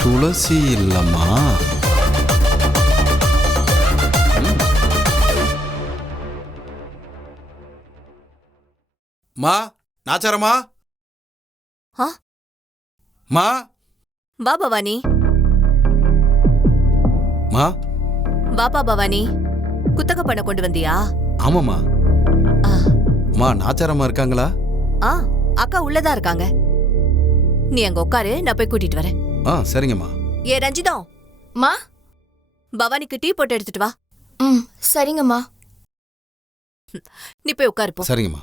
துளசி இல்லம்மா. மா நாச்சாரமா. மா வா பவானி. மா வாப்பா பவானி. குத்தக பணம் கொண்டு வந்தியா? ஆமாம்மா. மா நாச்சாரமா இருக்காங்களா? அக்கா உள்ளதா இருக்காங்க. நீ அங்க உட்காரு, நான் போய் கூட்டிட்டு வரேன். சரிங்கம்மா. ஏ ரஞ்சிதம், மா பவானிக்கு டீ போட்டு எடுத்துட்டு வா. சரிங்கம்மா. நீ போய் உட்காரு போ. சரிங்கம்மா.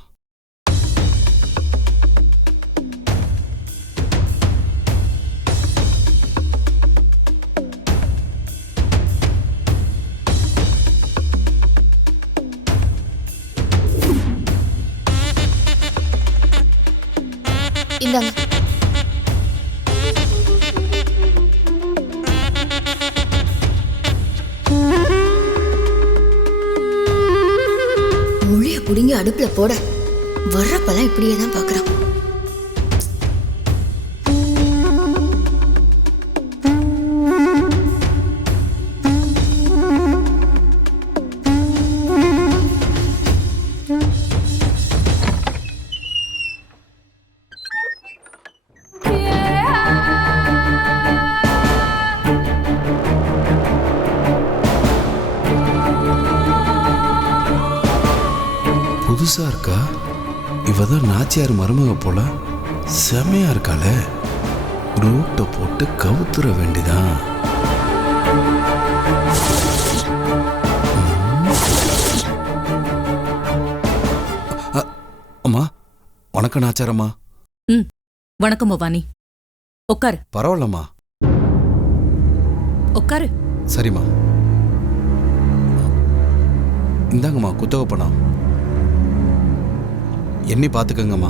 இந்தாங்க. மொழிய புடிங்க அடுப்புல போட வர்றப்பெல்லாம் இப்படியே தான் பாக்குறான். புதுசா இருக்கா? இவதான் நாச்சியார் மருமக போல. செமையா இருக்காளே. ரூட்டை போட்டு கவுத்துற வேண்டிதான். அம்மா வணக்கம் நாச்சாரம்மா. வணக்கம் பவானி. உட்காரு. பரவாயில்லம்மா. உட்காரு. சரிம்மா. இந்தாங்கம்மா குத்தகை பணம். எண்ணி பார்த்துக்கங்கம்மா.